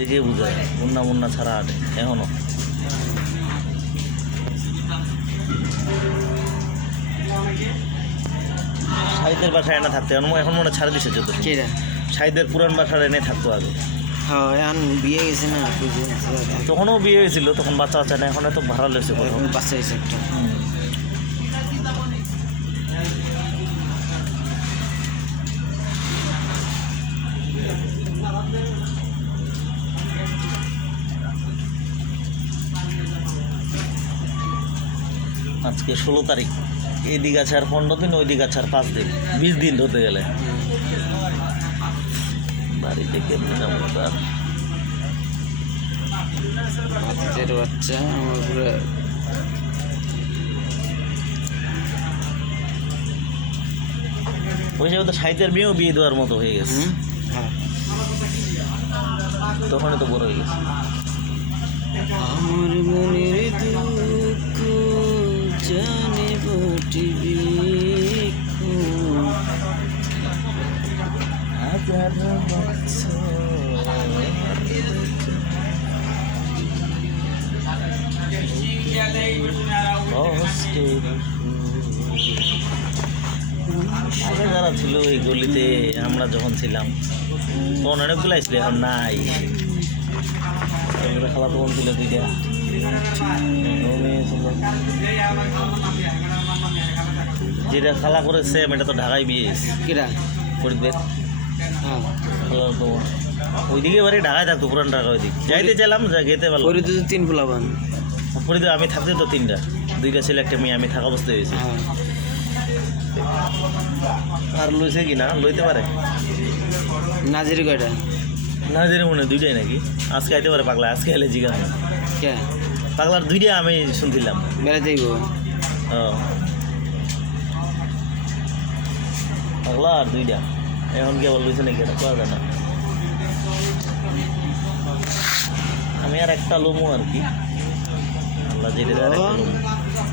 দেখে বুঝায় মুন্না মুন্না ছাড়া আটে এখনো। শাহিদের বাসায় এনে থাকতো এখন মনে ছাড়ে দিছে যত। শাহিদের পুরান বাসায় এনে থাকতো আগে। হ্যাঁ এখন বিয়ে গেছে না, তখনও বিয়ে হয়েছিল, তখন বাচ্চা বাচ্চা না, এখন তো ভাড়া লেছে বাচ্চা হয়েছে একটা। আজকে 16 তারিখ, এইদিকে আছে আর 15 দিন, ওইদিকে আছে আর 5 দিন, 20 দিন ধরতে গেলে। বাড়িতে কেমনি যাবো তার বাচ্চা আমার পুরো ওই যে তো সাহিত্যের মেয়েও বিয়ে দেওয়ার মতো হয়ে গেছে। তখন তো বড় হয়ে গেছে। আমার মনের দুঃখ জানে বটিবি হাজার আগে যারা ছিল এই গলিতে আমরা যখন ছিলাম তখন অনেকগুলো আসলে এখন নাই। খালা তখন ছিল দুইটা, যেটা খালা করেছে এটা তো ঢাকায় বিয়ে ফরিদদের। ওইদিকে বাড়ি ঢাকায় থাকতো, পুরান ঢাকা ওইদিকে যাইতে চাইলাম, যেতে পারলাম। ফরিদে 3 পোলাপান, ফরিদে আমি থাকতে তো 3টা, 2টা ছেলে একটা মেয়ে, আমি থাকা অবস্থায় হয়েছি। আর লইছে কি না লইতে পারে নাজির কয়টা? নাজির মনে 2টাই নাকি, আজকে আইতে পারে পাগলা, আজকে এলে জিগা কে পাগলার 2টা আমি শুনছিলাম বেড়াতে যাইব। পাগলা আর 2টা এখন কি আবার লইছে নাকি এটা পাওয়া যায় না। আমি আর একটা লোমো আর কি, আল্লাহ যেটা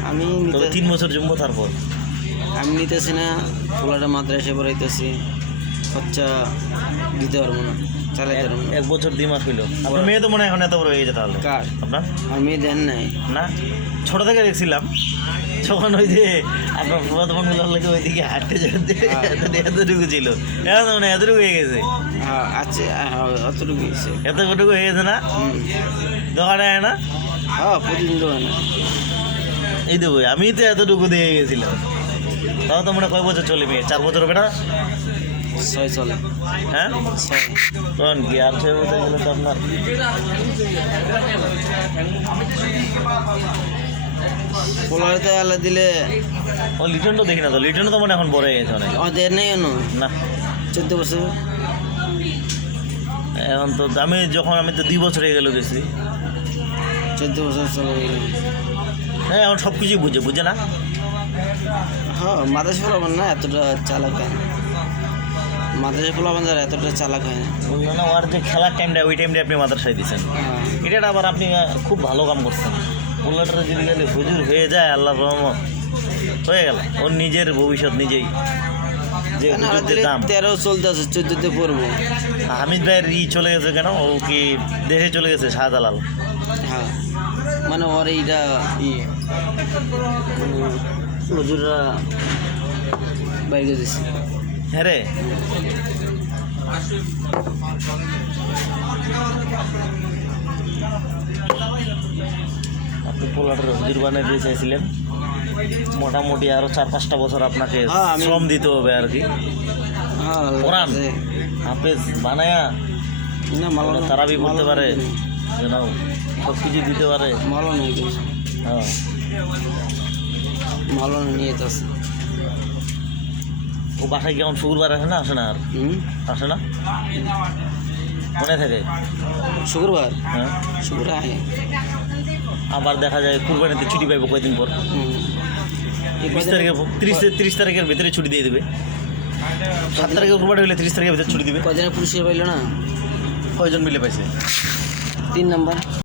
আমি তবে 3 বছর জমবো। তারপর আমি নিতেছি না, পোলাটা মাদ্রাসায় পড়াইতেছি, খরচা দিতে পারবো না, চালাইতে পারবো না। 1 বছর 2 মাস হইলো। আপনার মেয়ে তো মনে হয় এখন এত বড় হয়ে গেছে তাহলে। কার? আপনার? আর মেয়ে দেন নাই না, ছোট থেকে দেখছিলাম যখন ওই যে আপনার ফুফাতমনগুলোর লোকে ওইদিকে হাঁটতে যেতে এতটুকু ছিল, এখন তো মানে এতটুকু হয়ে গেছে। আচ্ছা অতটুকু গেছে, এতটুকু হয়ে গেছে না, দোকানে আয় না। হ্যাঁ প্রতিদিন দোকানে। এই তো আমি তো এতটুকু দিয়ে গেছিলাম, তাও তো মনে কয় বছর চলে মেয়ে? 4 বছর হবে না? 6 চলে। হ্যাঁ 6 তখন কি আর 6 বছর গেলে তো আপনার পোলাতে আল্লাহ দিলে। ও লিটন তো দেখি না তো, লিটন তো মানে এখন বড় হয়ে গেছে অনেক। দেন নাই না 14 বছর। এখন তো আমি তো 2 বছর হয়ে গেল গেছি। 14 বছর চলে গেল। হ্যাঁ এখন সব কিছুই বুঝে না। হ্যাঁ মাদ্রাসা পোলাপান না এতটা চালাক হয় না, মাদ্রাসা পোলাপান যারা এতটা চালাক হয় না। বললো না ওর যে খেলার টাইমটা, ওই টাইমটা আপনি মাদ্রাসায় দিচ্ছেন, এটা আবার আপনি খুব ভালো কাম করছেন। মোল্লাটার যদি গেলে হুজুর হয়ে যায়, আল্লাহর রহমত হয়ে গেল, ওর নিজের ভবিষ্যৎ নিজেই। যে হুজুরদের দাম 13 চলতে আছে, 14তে পড়বো। হামিদ ভাইয়ের চলে গেছে কেন? ও কি দেশে চলে গেছে? শাহজালাল। হ্যাঁ মানে ওর এইটা হুজুররা বাইরে দিচ্ছে। হ্যাঁ রে, আপনি পোলাটার হুজুর বানাইতে চাইছিলেন, মোটামুটি আরো 4-5টা বছর আপনাকে শ্রম দিতে হবে আর কি। কোরআন হাফেজ বানায়া তারাবি পড়তে পারে, সব কিছু দিতে পারে। হ্যাঁ ভালো নিয়ে আছে। ও বাসায় কেমন শুক্রবার আসে না? আসে না? আর আসে না, মনে থাকে শুক্রবার। হ্যাঁ শুক্রবার আয়। আবার দেখা যায় কুরবানিতে ছুটি পাইব কয়েকদিন পর, 30 তারিখের ভিতরে ছুটি দিয়ে দেবে। 7 তারিখে কুরবানি হলে 30 তারিখের ভিতরে ছুটি দিবে। কয়দিনের পুরস্কার পাইল না? কয়জন মিলে পাইছে? 3 নাম্বার।